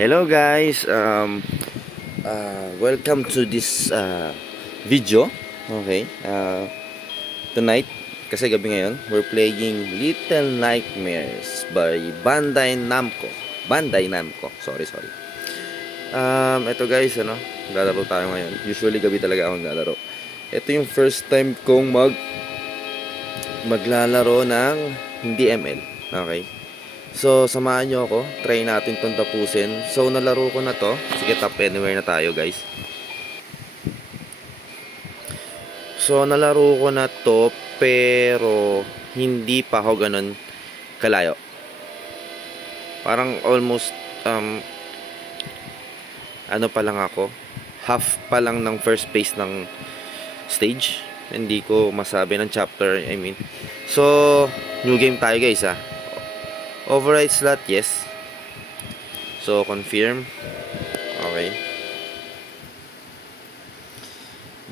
Hello guys, welcome to this video. Okay, tonight, kasi gabi ngayon, we're playing Little Nightmares by Bandai Namco. Sorry. Ito guys, lalaro tayo ngayon. Usually gabi talaga ako naglalaro. Ito yung first time kong maglalaro ng hindi ML. Okay. So, samahan nyo ako. Try natin itong tapusin. So, nalaro ko na to. Sige, top anywhere na tayo, guys. So, nalaro ko na to, pero hindi pa ako ganun kalayo. Parang almost, ano pa lang ako, half pa lang ng first phase ng stage. Hindi ko masabi ng chapter, I mean. So, new game tayo, guys, Override slot, yes. So, confirm. Okay.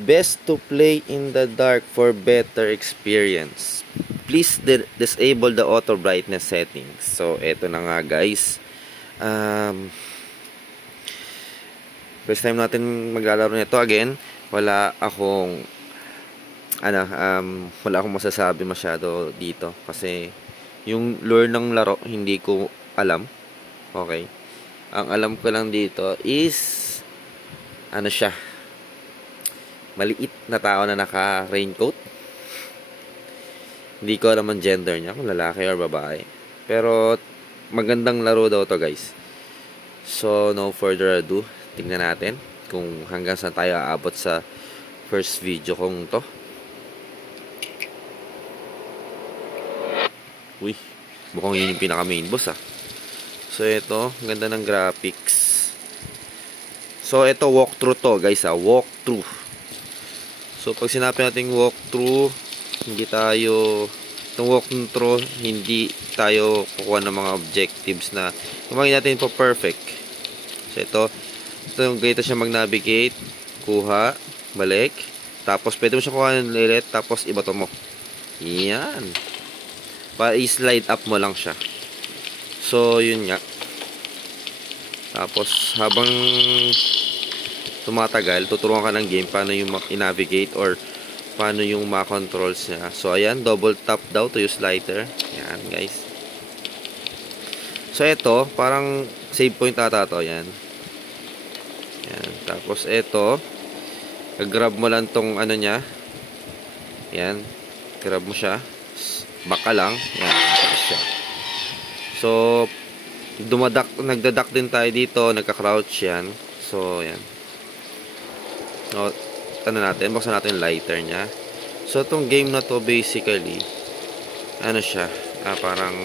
Best to play in the dark for better experience. Please disable the auto brightness settings. So, eto na nga guys. First time natin maglalaro nito again. Wala akong masasabi masyado dito kasi yung lore ng laro, hindi ko alam. Okay. Ang alam ko lang dito is, siya. Maliit na tao na naka-raincoat. Hindi ko alam ang gender niya, kung lalaki or babae. Pero, magandang laro daw to guys. So, no further ado. Tingnan natin kung hanggang saan tayo aabot sa first video kong to. Uy, mukhang yun yung pinaka main boss So ito, ganda ng graphics. So ito walkthrough to guys walkthrough. So pag sinabi natin walkthrough, hindi tayo kukuha ng mga objectives na gumagin natin po perfect. So ito ganito siya mag-navigate, kuha, balik, tapos pwede mo siya kuha ng lilit, tapos ibato mo. Yan. I-slide up mo lang siya. So, yun nga. Tapos, habang tumatagal, tuturuan ka ng game paano yung i-navigate or paano yung ma-controls niya. So, ayan, double tap daw to use lighter. Ayan, guys. So, ito, parang save point ata to. Ayan. Ayan. Tapos, ito, grab mo lang tong niya. Ayan. Grab mo siya. Baka lang. Yan. Siya. So, nagdadak din tayo dito. Nagka-crouch yan. So, yan. So, buksan natin yung lighter niya. So, itong game na to basically, siya? Parang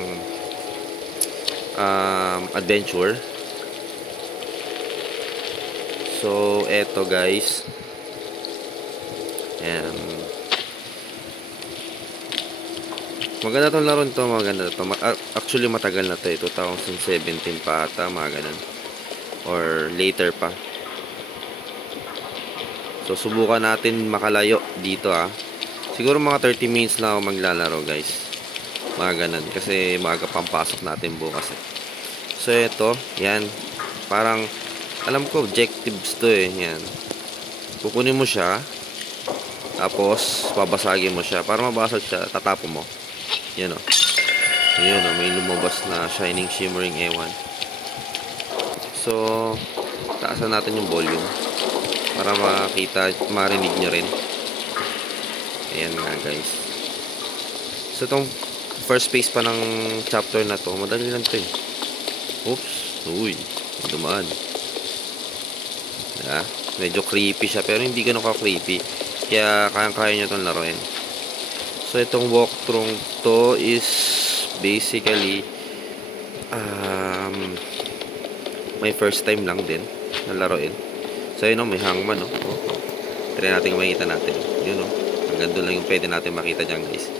adventure. So, eto guys. Yan. Maganda itong laro nito, maganda ito. Actually, matagal na ito. 2017 pa ata, mga ganun. Or later pa. So, subukan natin makalayo dito, Siguro mga 30 minutes lang ako maglalaro, guys. Mga ganun. Kasi maaga pang pasok natin bukas, So, ito. Yan. Parang, alam ko, objectives to, Yan. Kukunin mo siya. Tapos, babasagin mo siya. Para mabasag siya, tatapo mo. Yan Ayun may lumabas na shining shimmering ewan. So, taasan natin yung volume para marinig nyo rin. Ayan nga guys. So, itong first phase pa ng chapter na to, madali lang to Oops. Uy, dumaan. Medyo creepy siya, pero hindi ganun ka-creepy. Kaya kaya nyo itong laruin. So, itong walkthrough to is basically my first time lang din nalaroin. So, yun may hangman, Try natin makita natin. Yun, hanggang doon lang yung pwede natin makita dyan, guys.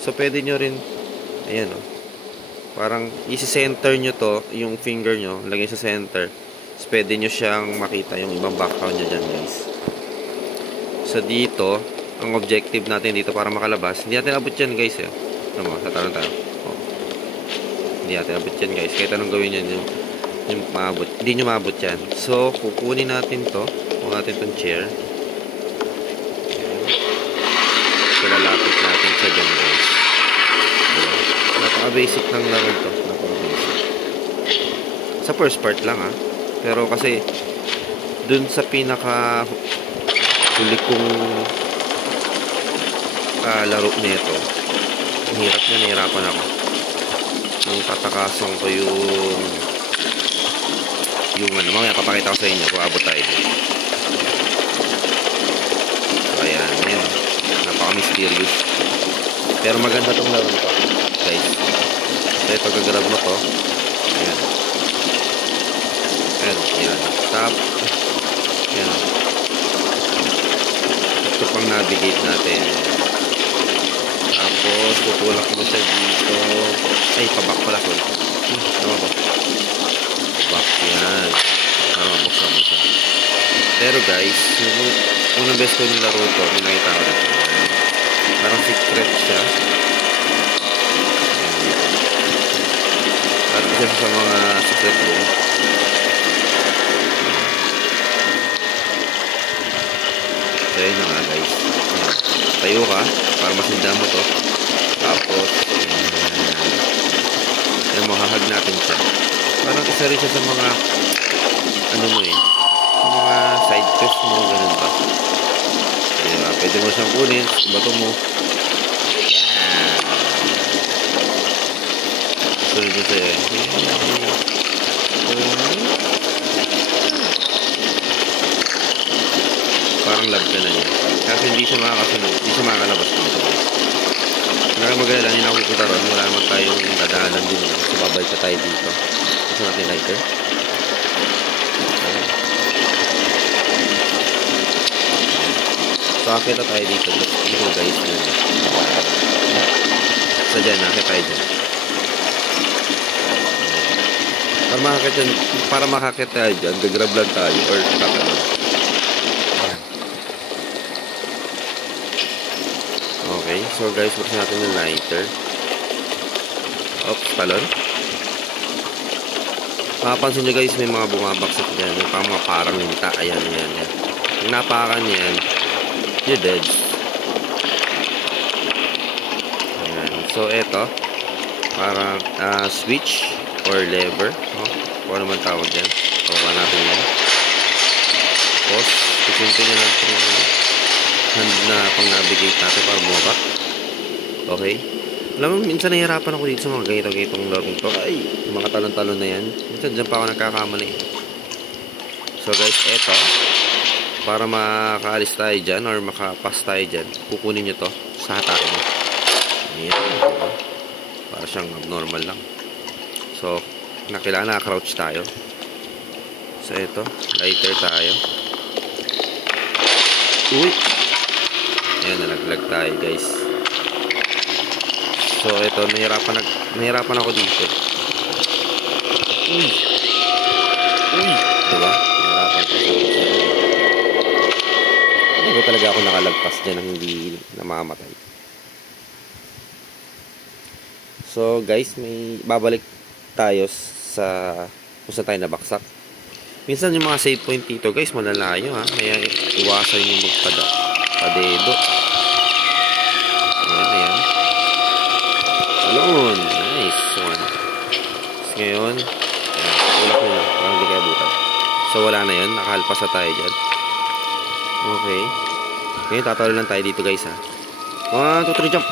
So, pwede nyo rin, ayan, parang isi-center nyo to, yung finger nyo, lagay sa center. So, pwede nyo siyang makita yung ibang background nyo dyan, guys. So, dito, ang objective natin dito para makalabas. Hindi natin abot yan guys Sa talon tayo. Hindi natin abot yan guys. Kahit anong gawin nyo. Yung maabot. Hindi nyo maabot yan. So, kukunin natin to. Kukunin natin tong chair. So, lalapit natin siya dyan, guys. Napaka-basic ng laro to. Napaka-basic. Sa first part lang, ha. Pero kasi, dun sa pinaka huli kong laro nito, ang hirap niya, nahirapan ako. Nung tatakasan ko yung ano, mamaya papakita ko sa inyo kung abot tayo. So, ayan, ayan. Napaka-mysterious. Pero maganda tong laro to, guys. So, ito, gagrab mo to. Ayan. Ayan, ayan. Tap. Ayan. Ito pang navigate natin. Tapos, tutulak mo siya dito. Ay, pabak pala ko. Tama ba? Back yan. Para mabuksan mo siya. Pero guys, unang best ko yung laro to, may nakita ko dito. Parang secret siya. Parang siya sa mga secret room. So yun na nga guys. Tayo ka para masinda mo to. Tapos yan mo, hahag natin siya. Parang isa rin siya sa mga ano mo sa mga side quest mo, ganun ba. Diba? Pwede mo siyang kunin, bato mo. Yan. Sunod mo sa'yo. Parang lab ka na niya. Kasi hindi siya makakasunod, hindi siya makakalabas dito. Wala kang mag-alala, hindi na ako pupunta ron. Wala naman tayong dadaanan din. So, babay ka tayo dito. Gusto natin lighter. So, akita tayo dito. Dito guys. So, dyan. Akita tayo dyan. Para makakita tayo dyan, gagrab lang tayo. Or takalog. Okay, so guys, buksan natin yung lighter. Oops, talon. Makapansin nyo guys, may mga bumabaksak dyan. May mga parang linta. Ayan, ayan, ayan. Yung napakan yan, you're dead. Ayan. So, eto. Parang switch or lever. Kung ano man tawag dyan. Pakuha natin yan. Tapos, ipuntin nyo lang itong hand na pang-navigate natin para bumabak. Okay. Alam mo, minsan nahihirapan ako dito sa mga ganito-ganitong larong to. Ay, mga talon-talon na yan. Minsan dyan pa ako nagkakamali. So guys, eto. Para makaalis tayo dyan or makapas tayo dyan, kukunin nyo to sa hatake mo. Ayan. Para siyang abnormal lang. So, kailangan na-crouch tayo. So, eto. Lighter tayo. Uy! Ayan, nalaglag tayo guys. So, ito, nahirapan ako dito. Uy! Uy! Diba? Nahirapan ko. Hindi ko talaga ako nakalagpas dyan na hindi namamatay. So, guys, may babalik tayo sa kung saan tayo nabaksak. Minsan yung mga save point dito, guys, malalayo ha. Kaya iwasan yung padedo. Ayan, ayan. Alone. Nice one. So, ngayon, ayan, tulak nyo lang. Parang hindi kaya butan. So, wala na yun. Nakahalpas na tayo dyan. Okay. Ngayon, tatalo lang tayo dito, guys, ha. 1, 2, 3, jump.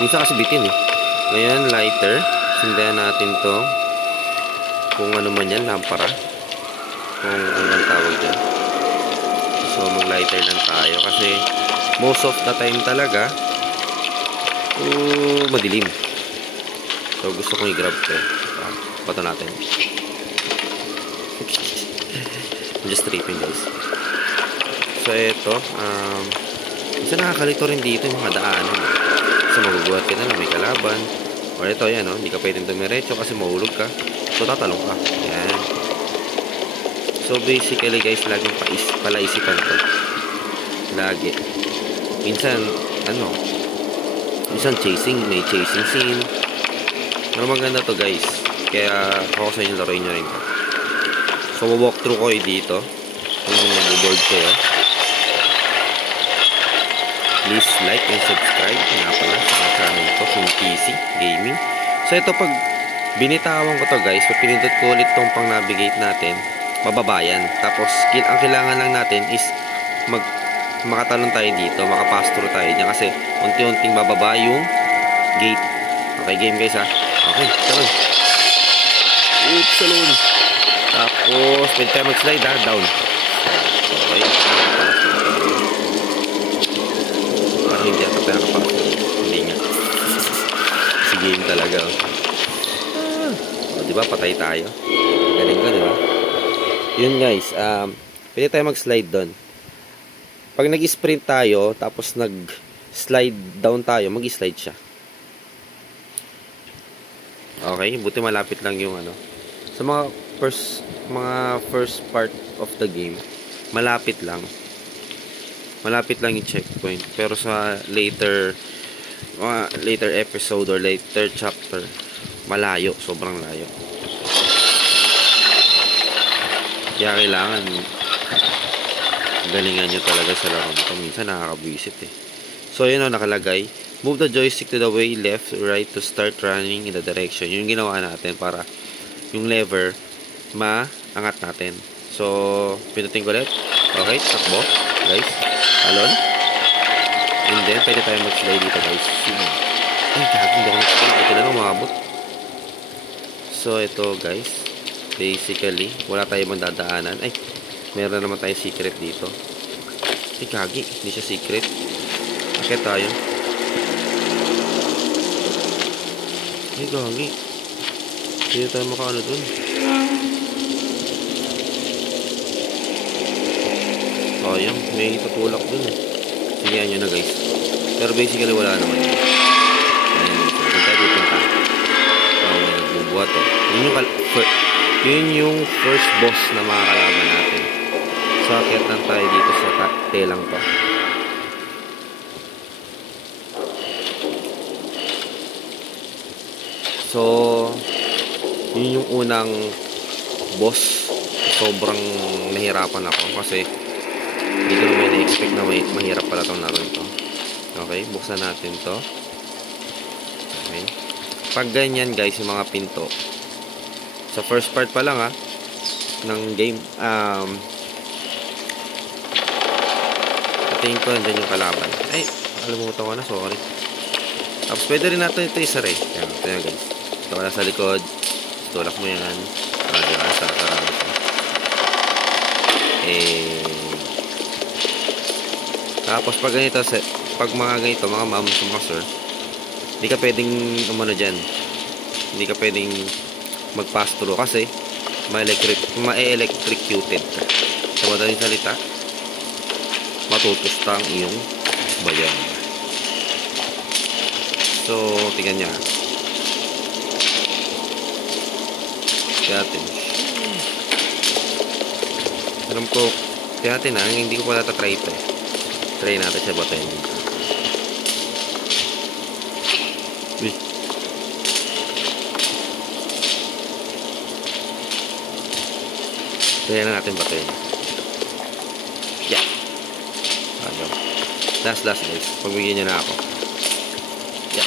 Minsan kasi bitin, eh. Ngayon, lighter. Sindahan natin to. Kung ano man yan, lampara. Kung anong tawag dyan. So, mag-lighter lang tayo kasi most of the time talaga madilim. So, gusto kong i-grab to. Pato natin. I'm just tripping, guys. So, eto. Isa nakakalito rin dito yung mga daanan. So, magugulat ka na lang. May kalaban. Or ito, yan, no? Hindi ka pwedeng dumiretso kasi mahulog ka. So, tatalong ka. Yan. So, basically, guys, laging palaisipan to. Lagi. Minsan, minsan chasing, may chasing scene. Pero maganda to, guys. Kaya ako sa inyo, laruin nyo rin. So, walkthrough ko dito. Kung nag-board kayo. Please like and subscribe. Nga pala sa channel ko, Kung PC Gaming. So, ito pag binitawan ko to guys, pag pinindot ko ulit tong pang navigate natin, bababa yan. Tapos, ang kailangan lang natin is makatalon tayo dito, makapass through tayo dyan kasi unti-unting bababa yung gate. Okay, game guys ha. Okay, talon. Oops, talon. Tapos, pwede tayo mag-slide ha, down. Okay. Parang hindi ata tayo nakapass through. Hindi nga. Si game talaga. O, diba, patay tayo. Galing ko, diba? Yun guys, pwede tayo mag-slide doon. Pag nag-sprint tayo, tapos nag-slide down tayo, mag-slide siya. Okay, buti malapit lang yung ano. Sa mga first part of the game, malapit lang. Malapit lang yung checkpoint. Pero sa later episode or later chapter, malayo, sobrang layo. Kaya kailangan galingan nyo talaga sa laro nito. Minsan nakakabwisit eh. So yun o, nakalagay. Move the joystick to the way left or right to start running in the direction. Yun yung ginawa natin para yung lever maangat natin. So, pinutin ko ulit. Okay, takbo. Guys, talon. And then, pwede tayo mag-slide dito guys. Ay, gagawin hindi ako mag-slide. Ito na lang umabot. So, ito guys. Basically, wala tayo bang dadaanan. Ay, meron naman tayong secret dito. Ay, kagi. Hindi siya secret. Akit tayo. Ay, kagi. Hindi tayo makaano dun. Sayang. May tutulak dun eh. Sige, nyo na guys. Pero basically, wala naman yun. Ayan. So, kung tayo pupunta. Oh, may nagbubuhat oh. Yun yung first boss na makakalaban natin. So, akit lang tayo dito sa telang to. So, yun yung unang boss. Sobrang nahirapan ako kasi hindi ko naman na-expect na mahirap pala itong laro ito. Okay, buksan natin to. Okay. Pag ganyan guys, yung mga pinto. Sa first part pa lang ha, ng game, tingin ko nandyan yung kalaban. Ay, alimutan ko na, sorry. Tapos pwede rin natin ito isa rin. Yan, ito yan guys. Ito ka na sa likod. Tulak mo yan. Diba? Sarado siya. Tapos pag ganito, pag mga ganito, mga ma'am, mga sir, hindi ka pwedeng umano dyan. Hindi ka pwedeng mag-pass through kasi ma-electrocuted ka. Sa madaling salita, matutusta ang iyong bayan. So, tingnan niya. Kaya natin. Alam ko, kaya natin ha, hindi ko pala tatry ito eh. Try natin siya batayin dito. Uy. Kaya na natin batayin. Yeah. Ano. Last guys. Pagbigyan nyo na ako. Yeah.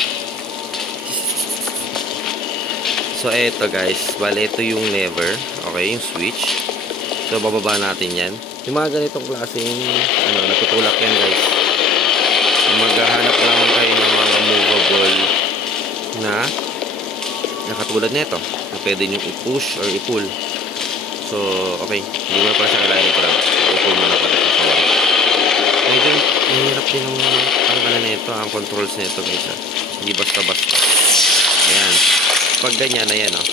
So, eto guys. Bale, ito yung lever. Okay, yung switch. So, bababa natin yan. Yung mga ganitong klaseng natutulak yan guys. Maghahanap lang tayo ng mga movable na katulad nito. Na pwede nyo i-push or i-pull. So, okay. Hindi mo na pala siya kailangan ito lang. I-pull mo na pala siya. Sorry. Medyo mahirap din ang nito. Ang controls nito guys. Hindi basta-basta. Ayan. Pag ganyan, ayan o.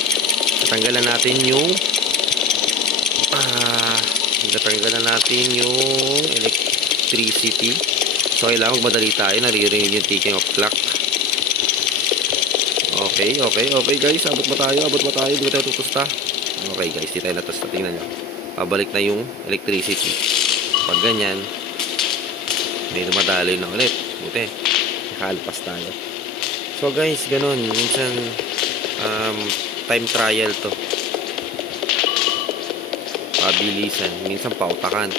Tatanggalan natin yung electricity. So, kailangan magmadali tayo. Naririnig yung ticking of clock. Okay guys. Abot ba tayo? Hindi ba tayo tutusta? Okay guys, di tayo natusta. Tingnan nyo. Pabalik na yung electricity. Pag ganyan, may dumadali na ulit. Buti. Nakalpas tayo. So guys, ganun. Minsan, time trial to. Pabilisan. Minsan pautakan.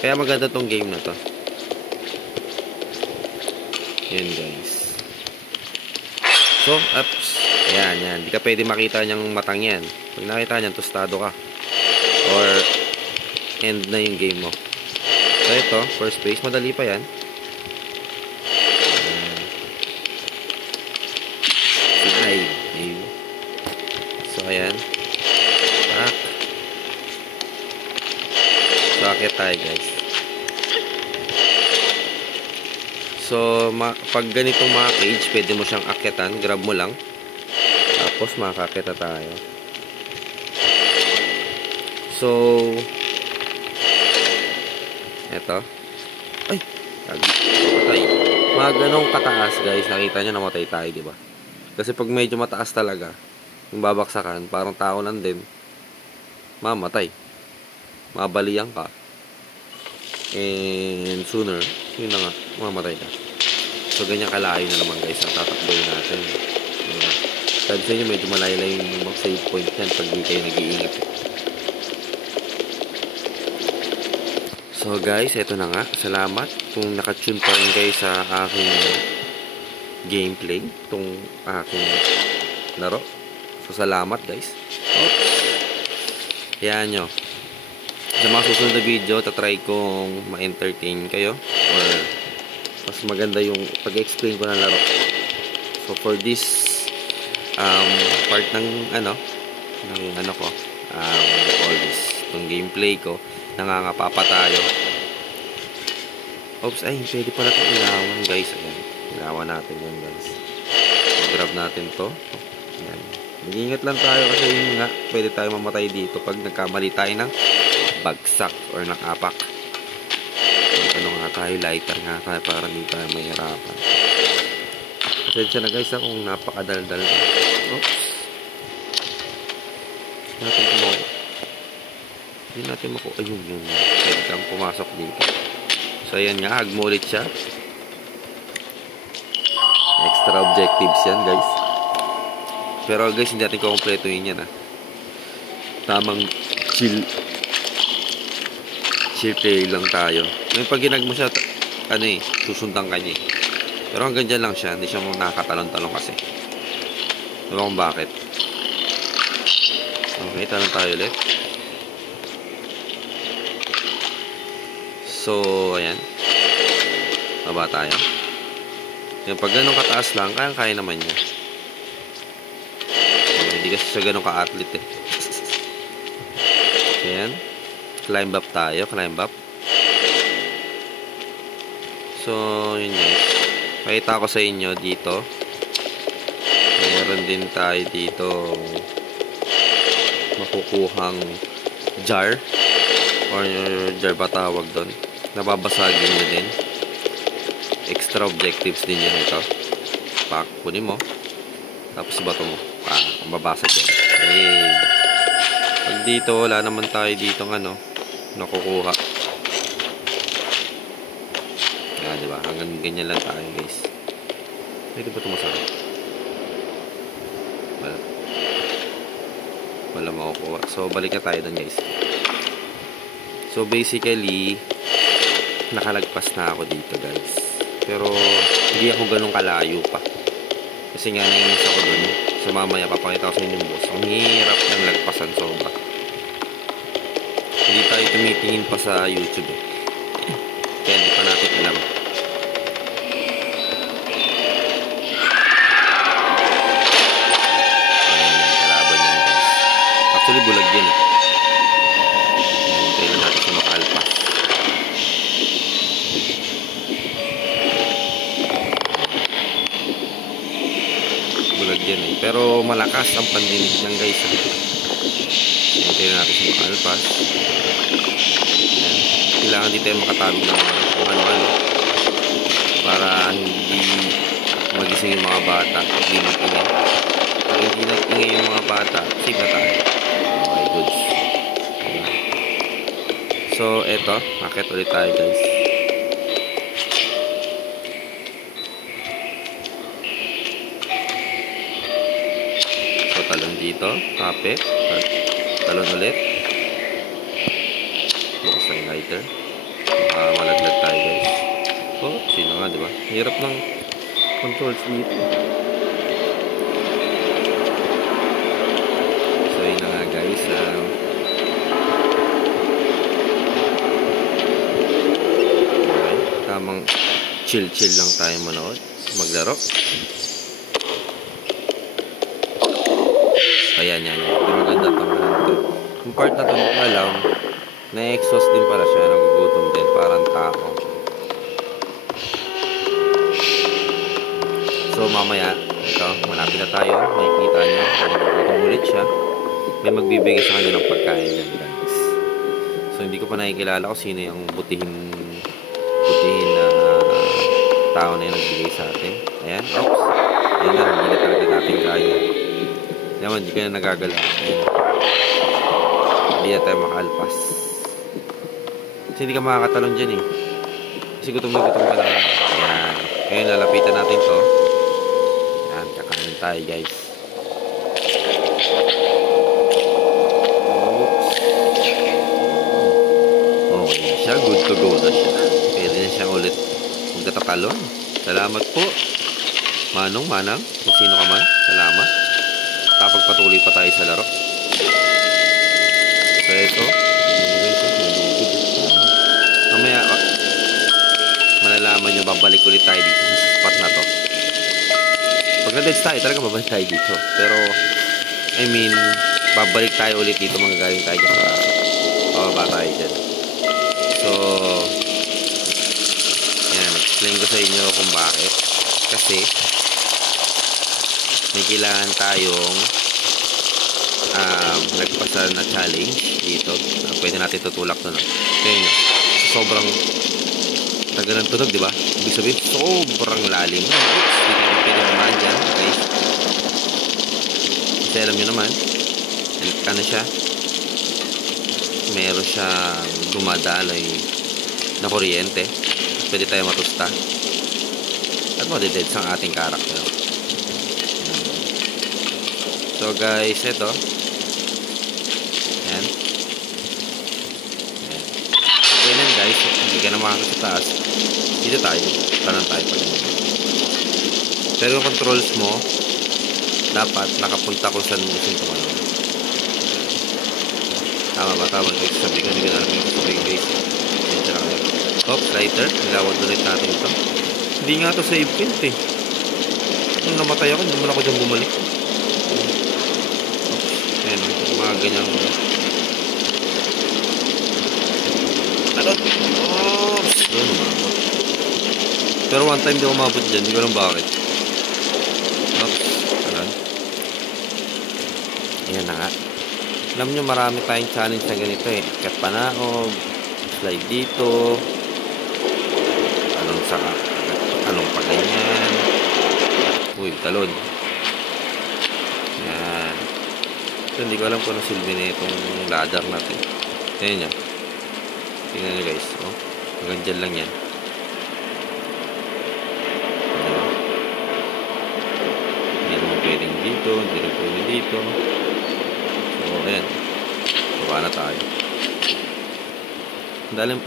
Kaya maganda tong game na to. Yun guys. So, ups. Yan. Di ka pwede makita niyang matang yan. Pag nakita niyan, tostado ka. Or, end na yung game mo. So, ito, first base. Madali pa yan. So, ayan. Back. So, akit tayo guys. So, pag ganitong mga cage, pwede mo siyang akitan. Grab mo lang. Tapos, makakita tayo. So, eto. Ay! Patay. Mga ganong kataas guys. Nakita nyo namatay tayo, diba? Kasi pag medyo mataas talaga, yung babaksakan, parang tao lang din, mamatay. Mabalian ka. And sooner, yun na nga, mamatay ka. So, ganyan kalayo na naman guys ang tatakboyin natin. Sabi sa inyo, medyo malayo-layo yung mag-save point yan pag di kayo nag-iingat. So guys, eto na nga. Salamat kung nakatune pa rin kayo sa aking gameplay, itong aking laro. So, salamat guys. Oops. Yan nyo. Sa mga susunod na video, tatry kong ma-entertain kayo. Or mas maganda yung pag-explain ko ng laro. So, for this part ng ko, all this, itong gameplay ko, nangangapa tayo. Oops, ay, pwede pala itong ilawan guys. Ayan. Ilawan natin yan guys. So, grab natin to. Ayan. Mag-ingat lang tayo kasi yun nga, pwede tayo mamatay dito pag nagkamali tayo ng bagsak or ng apak. Ano nga tayo, lighter nga tayo para hindi tayo mahirapan. Pasensya na guys kung napakadaldal na. Oops. Hindi natin mako. Ayun yun. Pwede kang pumasok dito. So ayan nga, hag mo ulit siya. Extra objectives yan guys. Pero guys, hindi natin kukumpletuhin yan Tamang chill play lang tayo. Ngayon pag ginag mo siya, susundan ka niya Pero hanggang dyan lang siya. Hindi siya mo nakakatalon-talon kasi. Diba kung bakit? Okay, talon tayo ulit. So, ayan. Baba tayo. Yan, pag ganun kataas lang, kaya naman niya. Hindi kasi siya ganun ka-athlete Ayan. Climb up tayo. Climb up. So, yun guys. Pakita ko sa inyo dito. Meron din tayo dito makukuhang jar. Or jar ba tawag doon. Nababasagin nyo din. Extra objectives din yan ito. Kunin mo. Tapos bato mo. Mababasag yan. Okay. Pag dito, wala naman tayo dito nakukuha. Yan, diba? Hanggang ganyan lang tayo, guys. Pwede ba tumasakit? Wala makukuha. So, balik na tayo doon, guys. So, basically, nakalagpas na ako dito, guys. Pero, hindi ako ganun kalayo pa. Kasi nga, nainis ako doon. So, mamaya, papakita ko sa inyo yung boss. Ang hirap ng lagpasan, sobra. Hindi tayo tumitingin pa sa YouTube Kaya hindi pa natin alam. Ayan, kalaban yan guys. Actually bulag yan Hintayin na natin siya makalpas. Bulag yan Pero malakas ang pandinig niyan guys Hintayin na natin siya makalpas. Kailangan dito tayo makatabi ng ano-ano para hindi magising yung mga bata at di mag-ingay. Pag hindi nag-ingay yung mga bata, safe na tayo. Okay, goods. So, eto. Akit ulit tayo, guys. So, talon dito. dito. Kapit. Talon ulit. Bukas na yung lighter. Malaglag tayo guys. Oh, sino nga, diba? Hirap ng controls dito. So, yun na nga guys. Okay. Tamang chill lang tayo manood. Maglaro. Ayan, yan. Hindi maganda itong to. Yung part na ito, alam, na-exhaust din pala siya. Nagugutom din. Parang tao. So, mamaya, ito, malapit na tayo. Makikita nyo. Nagugutom ulit siya. May magbibigay sa kanya ng pagkain dyan, guys. So, hindi ko pa nakikilala kung sino yung butihin na tao na yung nagbigay sa atin. Ayan. Oops. Ayan na. Hindi na talaga natin kaya. Naman, hindi ka na nagagalaw. Ayan. Hindi na tayo makalpas. Kasi hindi ka makakatalon dyan eh. Kasi gutom na gutom ka lang. Ayan. Ngayon, lalapitan natin to. Ayan, kakain tayo guys. Oops. Okay na siya. Good to go na siya. Pwede na siya ulit magtatalon. Salamat po. Manang, kung sino ka man. Salamat. Kapagpatuloy pa tayo sa laro. So, ito. Mamaya, malalaman nyo, babalik ulit tayo dito sa spot na to. Pag na-deads tayo, talaga babalik tayo dito. Pero, I mean, babalik tayo ulit dito, magagaling tayo dyan. Bababa tayo dyan. So, yan, explain ko sa inyo kung bakit. Kasi, may kailangan tayong nagpasa na challenge dito. Pwede natin tutulak na. Kaya nyo, sobrang tagal ng tunog, diba? Ibig sabihin, sobrang lalim. Oops, pwede naman dyan, guys. Kasi alam nyo naman, ano siya? Meron siyang dumadaloy na kuryente. Pwede tayo matusta. At madededs ang ating karakter. So guys, ito. Ayan. Ayan. So ganyan guys, hindi ka na makakita sa taas. Dito tayo. Tanan tayo pa rin. Pero yung controls mo, dapat nakapunta kung saan mo gusto ito. Tama ba? Tama guys. Sabi ko, hindi ka natin sabi guys. Ayan siya lang yun. Oops, lighter. Nilawad ulit natin ito. Hindi nga ito save point eh. Nung namatay ako, hindi mo na ako dyan bumalik. Ayan, mga ganyang ano? Oops! Doon, umabot. Pero one time di ako umabot dyan, hindi ko alam bakit. Oops! Ayan. Ayan na nga. Alam nyo, marami tayong challenge na ganito eh. Kat panaog, slide dito, talong pa ganyan. Uy, talon. Ayan. So, hindi ko alam kung ano silbi na itong ladder natin. Ayan nyo. Tingnan nyo guys. Oh, hanggang dyan lang yan. Ayan. Hindi naman pwedeng dito. Hindi naman pwedeng dito. So, ayan. Baba na tayo.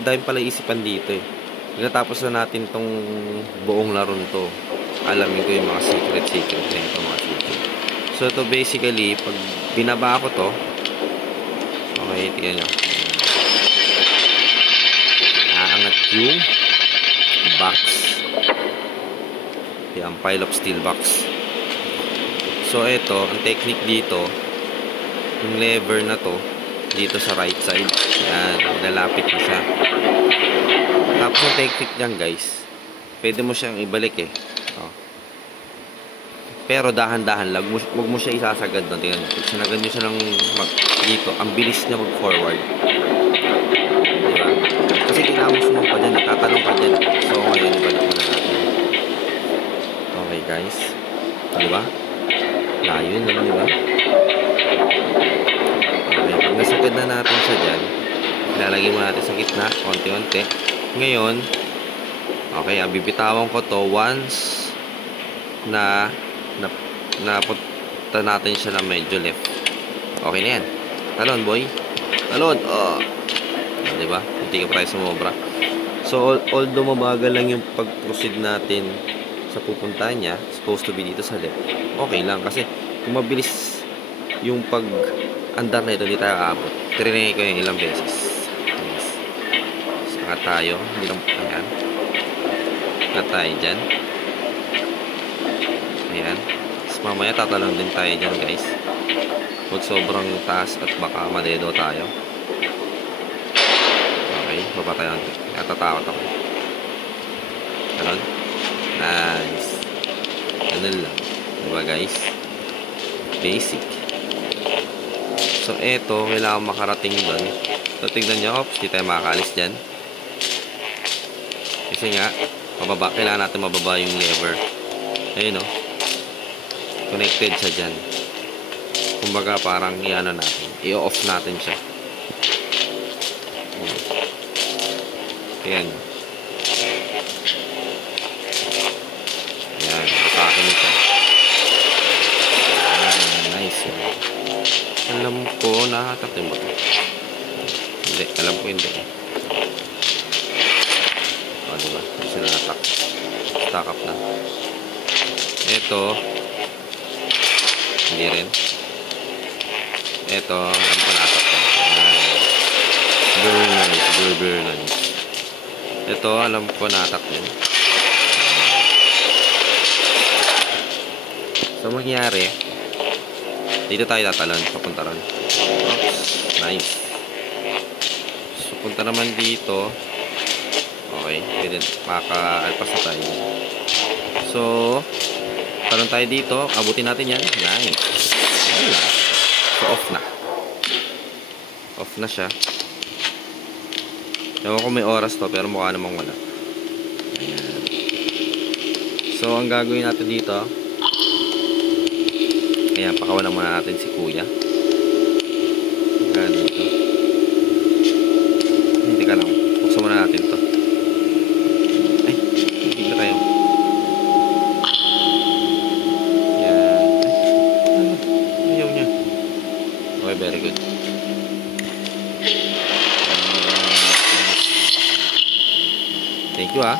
Dahil pala isipan dito eh. Pagkatapos na natin tong buong laro nito, alamin ko yung mga secret na ito, mga secret. So, ito basically, pag binaba ko to, okay, tingnan nyo. Aangat yung box. Yung pile of steel box. So, ito, ang technique dito, yung lever na to, dito sa right side. Yan, lalapit mo siya. Tapos ang technique dyan guys, pwede mo siyang ibalik eh. Oh. Pero dahan-dahan lang, huwag mo siya isasagad doon. Tingnan nyo, pag sinagad nyo siya ng dito, ang bilis niya mag-forward. Diba? Kasi kinamos mo pa dyan, natatalong pa dyan. So ngayon, ibalik mo na natin. Okay guys. Diba? Layo yun, diba? Okay, pag nasagad na natin siya dyan, ilalagay mo natin sa gitna, konti-konti. Ngayon, okay, bibitawan ko to once na napunta natin siya na medyo left. Okay na yan. Talon, boy. Talon. Oh. Diba? Hindi ka pa tayo sumobra. So, although mabagal lang yung pag-proceed natin sa pupuntahan niya, supposed to be dito sa left, okay lang. Kasi, kung mabilis yung pag-andar na ito, hindi tayo aabot. Trinay ko yung ilang beses. Yes. Saka tayo. Hindi lang, ayan. Saka tayo dyan. Ayan. Tapos mamaya tatalon din tayo dyan, guys. Huwag sobrang taas at baka madedo tayo. Okay, baba tayo. Natatakot ako. Ganon. Nice. Ganun lang. Diba, guys? Basic. So, eto, kailangan makarating doon. So, tignan nyo. Oops, di tayo makakalis dyan. Kasi nga, mababa. Kailangan natin mababa yung lever. Ayun, no? Connected siya dyan. Kumbaga, parang i-ano natin. I-off natin siya. Ayan. Ayan. Atakin siya. Nice. Alam ko, nakatatin ba ito? Hindi. Alam ko hindi. O, diba? Hindi sila natak. Stack up na. Ito. Hindi rin. Ito. Alam ko natak na. Very nice. Ito, alam ko natak din. So, mangyari, dito tayo tatalon, papunta ron. Oops, nice. So, punta naman dito. Okay, pwede, maka-alpas na tayo. So, talon tayo dito, abutin natin yan. Nice. So, off na. Off na siya. Ewan ko may oras to, pero mukha namang wala. Ayan. So, ang gagawin natin dito, ayan, pakawalan muna natin si kuya. Ayan dito. Hindi ka lang. Buksan muna natin to. Ay, hindi ka tayo. Ayan. Ay, ayaw niya. Okay, very good. Thank you, ha.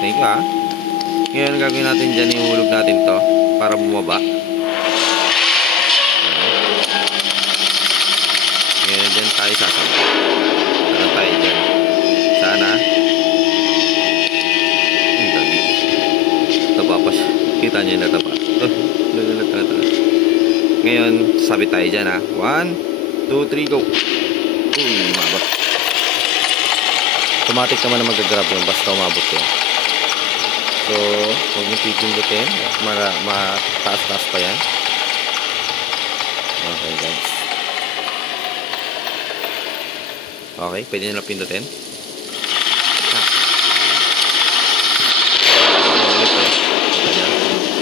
Thank you, ha. Ngayon, ang gagawin natin dyan, ihulog natin to para bumaba. Ngayon, dyan tayo sasampa. Ano tayo dyan? Sana. Ang dali. Taba pa siya. Kita niyo yung nataba. Ngayon, sabit tayo dyan, ha. 1, 2, 3, go. Uy, mabot. Automatic naman na mag-grab yun basta umabot yun. So, huwag nyo pipindutin. Mataas-taas pa yan. Okay, guys. Okay, pwede nyo lang pindutin.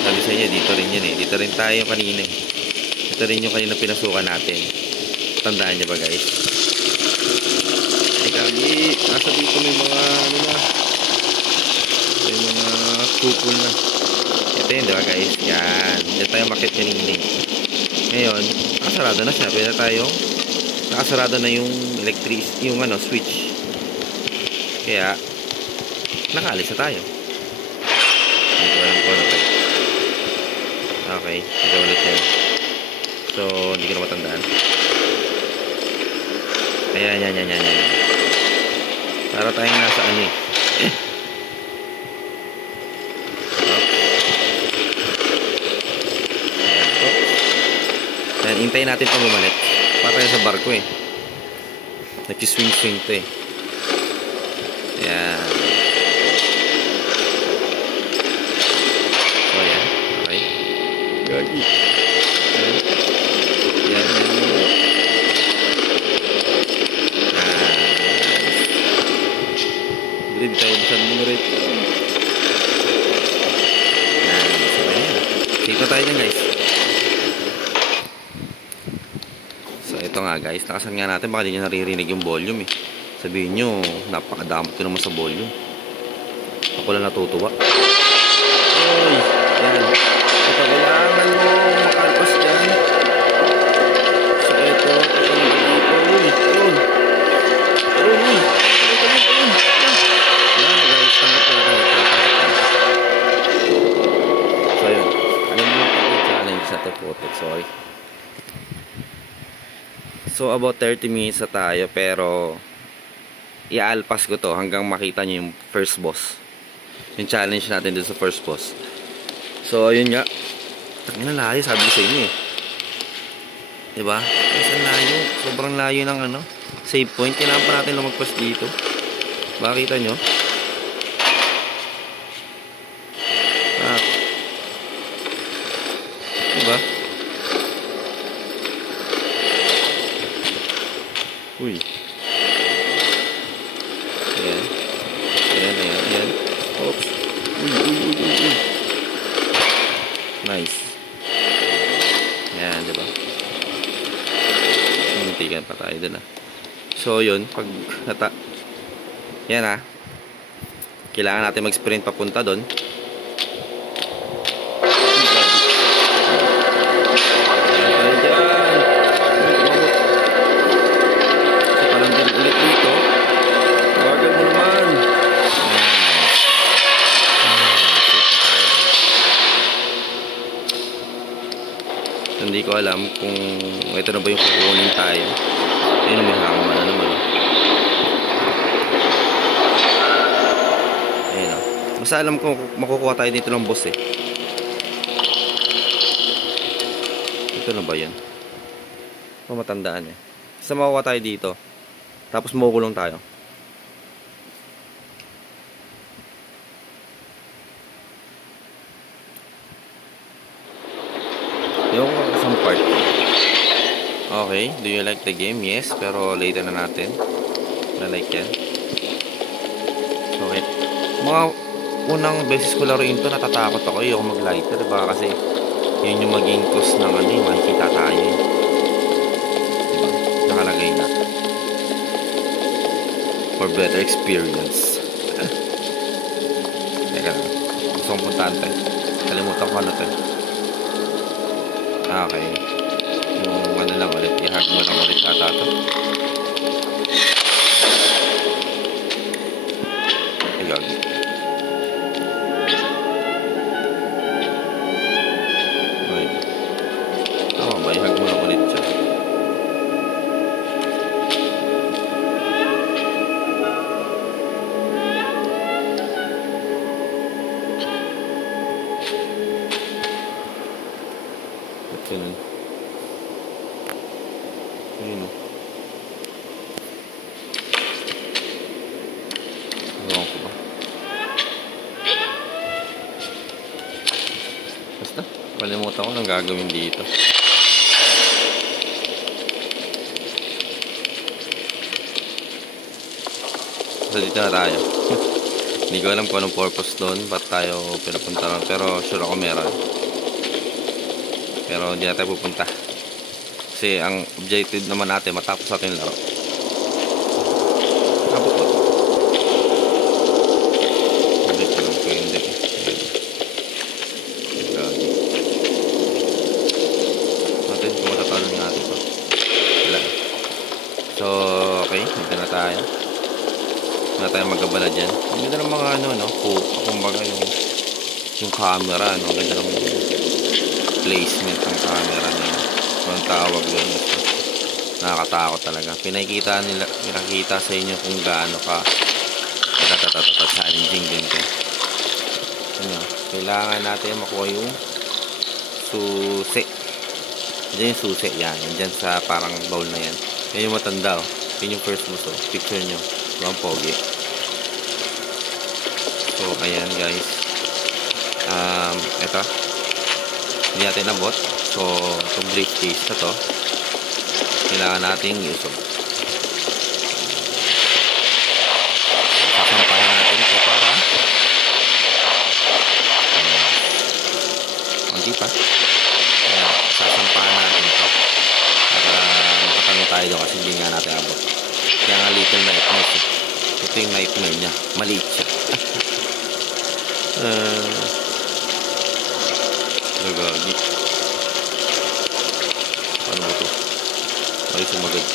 Sabi sa inyo, dito rin yun eh. Dito rin tayo kanina eh. Dito rin yung kanina pinasukan natin. Tandaan nyo ba, guys? Gagi, nasa dito may mga ano na, may mga kupol na. Ito yun, diba, guys? Yan, dito tayo makit kanina. Ngayon, nakasarado na siya. Pwede tayong nakasarado na yung yung ano, switch. Kaya nakaalis na tayo. Hindi ko alam kung ano tayo. Okay, ito ulit yun. So, hindi ko na matandaan. Ayan. Para tayong nasa ano eh. Ayan, hintayin natin itong bumalik. Para tayo sa barko eh. Nag-swing-swing to eh. Ayan. So, ayan. Okay. Gagi. Ayan. Hindi tayo masan mo rin. So, ayan. Safe na tayo dyan, guys. So, ito nga, guys. Nakasan nga natin. Baka di nyo naririnig yung volume eh. Sabihin nyo, napakadamot ko naman sa volume. Ako lang natutuwa. Oy! Yan. Ito, kailangan mo makalpas dyan. So, ito So about 30 minutes na tayo, pero iaalpas ko to hanggang makita nyo yung first boss. Yung challenge natin dun sa first boss. So ayun nga. Tangina layo, sabi ko sa inyo eh. Diba? Kasi layo. Sobrang layo ng ano, save point. Kailangan pa natin lumagpas dito. Makita nyo? Diba? Uy. Ayan. Ayan. Oops. Uy. Nice. Ayan, diba? Muntikan pa tayo dun ah. So, yun. Pag yan ah. Kailangan natin mag-sprint papunta dun. Hindi ko alam kung ito na ba yung kukunin tayo. Ayun, may hangman na naman. Ayun o. Basta alam ko makukuha tayo dito ng boss eh. Ito na ba yan? Matandaan eh. Basta makukuha tayo dito. Tapos makukulong tayo. Yung isang part. Okay, do you like the game? Yes, pero later na natin. Na-like yan. Okay. Mga unang beses ko laruin to, natatakot ako. Yung mag-lighter, diba? Kasi yun yung maging cause ng ano, makikita tayo. Diba? Nakalagay na. For better experience. Teka lang. Gusto kong puntaan tayo. Kalimutan ko ano tayo. Okay. Yung ano lang ulit. I-hug mo lang ulit ata ito. Ayun. Okay. Tama ba? I-hug mo lang ulit siya. Ganun. Ayun o. Ewan ko ba. Basta, kalimutan ko nang gagawin dito. Basta dito na tayo. Hindi ko alam kung anong purpose doon, ba't tayo pinapunta ron, pero sure ako meron. Pero hindi na tayo pupunta. Kasi ang objective naman natin matapos natin laro. Kapupot. Hindi ko lang po hindi. Natin kung matatalo natin ito. Wala. So, okay. Dito na tayo. Wala tayong magkabala dyan. Ang ganda ng mga ano, no? Kumbaga yung camera, no? Ang ganda ng placement ng camera na yun. Kung tawag doon, nakakatakot talaga. Pinakita sa inyo kung gaano ka challenging din ito. Ano, kailangan natin makuha yung susi. Diyan yung susi, yan. Diyan sa parang bowl na yan. Yan yung matanda, oh. Yan yung first mo, so picture nyo. Ang pogi. So, ayan guys. Ito. Hindi natin nabot. So, itong briefcase na to, kailangan nating iusog. Sasampahin natin ito para hindi pa. Ayan, sasampahan natin ito para makatanong tayo doon kasi hindi nga natin abot. Kaya nga little nightmare eh. Ito yung nightmare niya. Maliit siya. Gagagi. Ano ba ito? Ay, sumagad.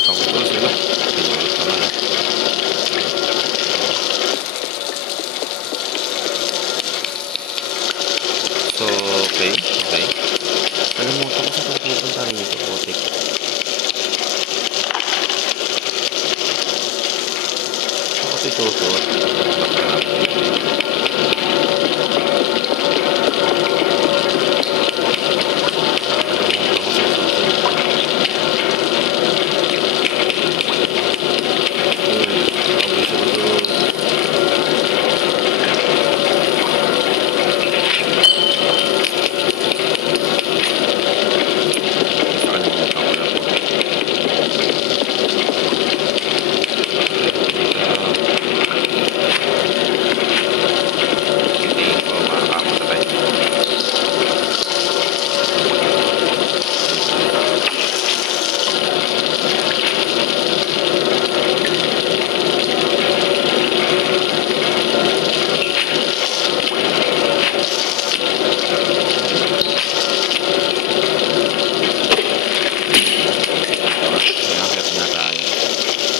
Pinagatan ko to sila. Pinulot naman eh. So, okay. Okay. Kalimutan ko sa pupunta rin ito. Putik. Ako ito itutuot.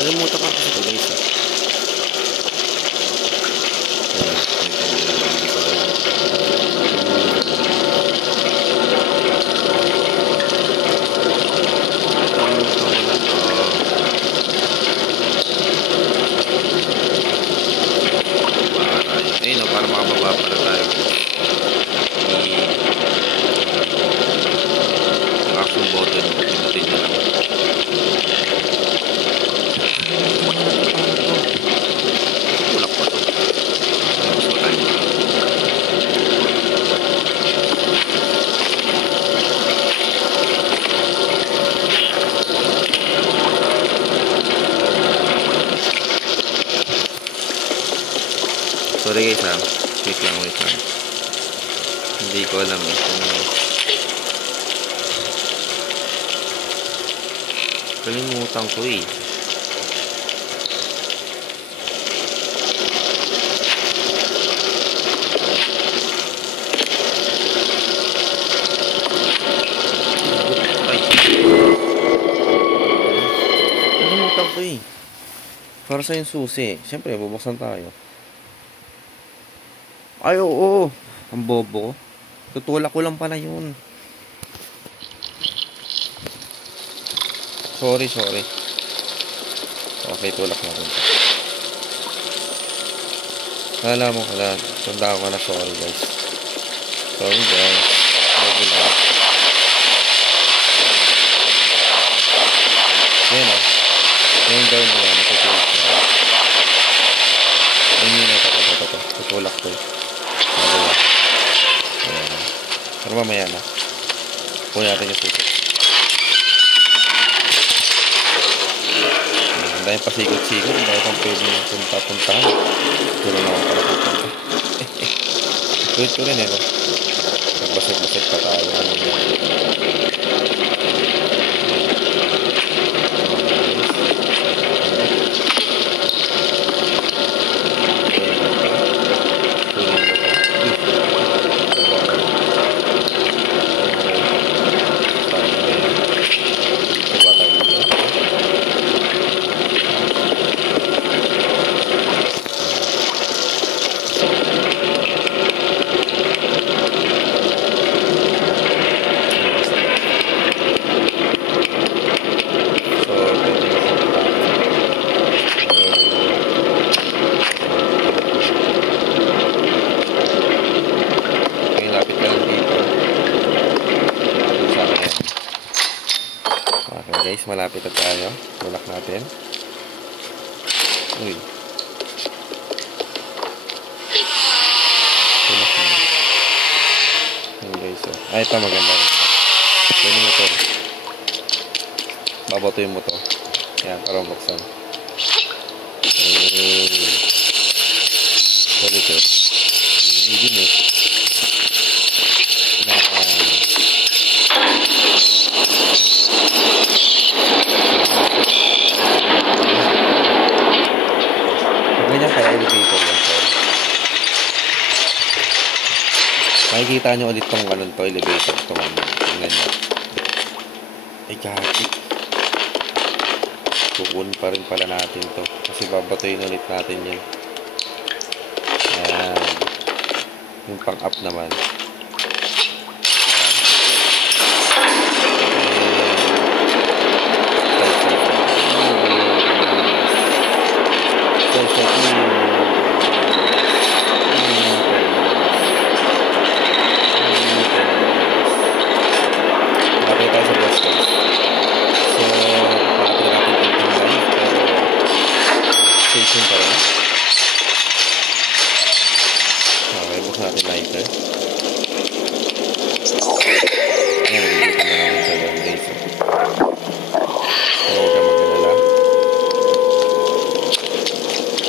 Nalimutan ko kasi ito guys eh. Ayun o, para makababa para tayo. Yung action button, pinutin nyo lang. Tulak pa to. Tapos pa tayo. Sorry guys ha. Wait lang. Hindi ko alam eh. Kalimutan ko eh. Kalimutan ko eh. Para sa yung susi. Siyempre, bubuksan tayo. Ay, oo. Ang bobo ko. Tutulak ko lang pala yun. Sorry. Okay, tulak natin. Alam mo pala. Tanda ko na sorry guys. Sorry guys. Sorry lang. Yan o. Yung down mo yan. Natutulak na. Ayun yun. Ito. Tutulak ko. Ayan. Pero mamaya na. Kuha natin yung susi. Ang dahil pasikot-sikot. Ang dahil pang pwede yung punta-puntahan. Pero naman pala pupunta. Tuwid ko rin eh. Nagbasag-basag pa tayo. Ano yun? Guys, malapit na tayo. Tulak natin. Uy. Tulak na. Ayan guys. Ay, ito maganda rin. Yan yung motor. Babatuin mo to. Ayan, parang buksan. Sorry ko. Hindi mo. Ganyan kaya elevator yan, sorry. Makikita nyo ulit tong ganun to, elevator to. Tingnan nyo. Ay, gagit. kukunin pa rin pala natin to. Kasi babatuyin ulit natin yun. Ayan. Yung pang-up naman. Station pa rin. Okay, buksan natin lighter. Ayan, nandito na naman sa loob guys. Pero huwag kang mag-alala.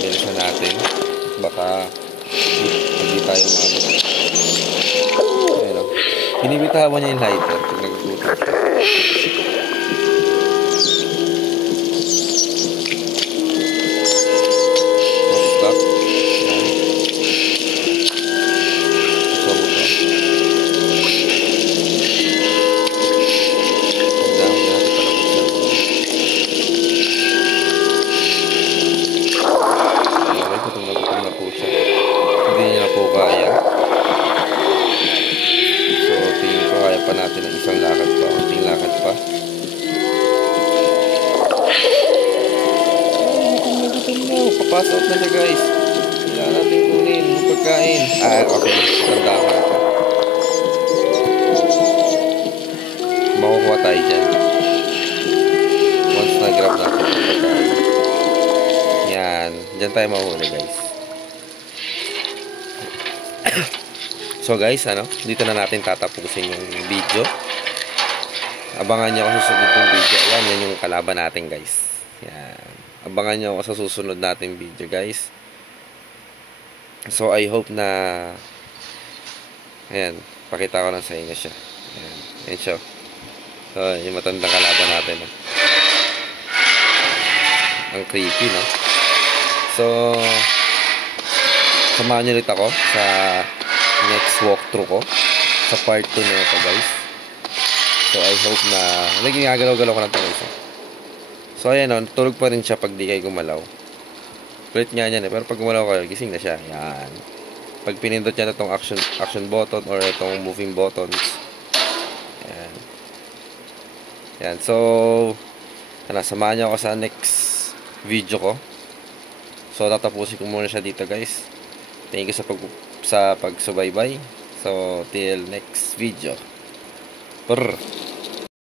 Bilisan natin. Baka hindi tayo mabot. Ayan o. Binibitawan niya yung lighter pag naggugutom siya. Pa natin ang isang lakad pa, unting lakad pa. Papasok na siya guys. Kailangan natin kunin yung pagkain. Okay, tanda ko na ito. Makukuha tayo dyan once na-grab natin yung pagkain. Yan, dyan tayo mahuhuli guys. So guys, dito na natin tatapusin yung video. Abangan nyo ako sa susunod yung video. Ayan, yan yung kalaban natin guys. Yan. Abangan nyo ako sa susunod natin video guys. So I hope na ayan, pakita ko na sa inyo siya. Ayan, ayan siya. So, yung matandang kalaban natin. Ang creepy, no? So, samahan nyo ulit ako sa next walkthrough ko sa part 2 na ito guys. So I hope na naging agalaw-galaw ko ng guys. So ayan o, tulog pa rin siya pag di kayo gumalaw. Kulit nga yan pero pag gumalaw kayo, gising na siya. Yan. Pag pinindot niya na itong action button or itong moving buttons. Yan. Yan. So samahan niyo ako sa next video ko. So tatapusin ko muna siya dito guys. Thank you sa pagsubaybay. So till next video. Brr.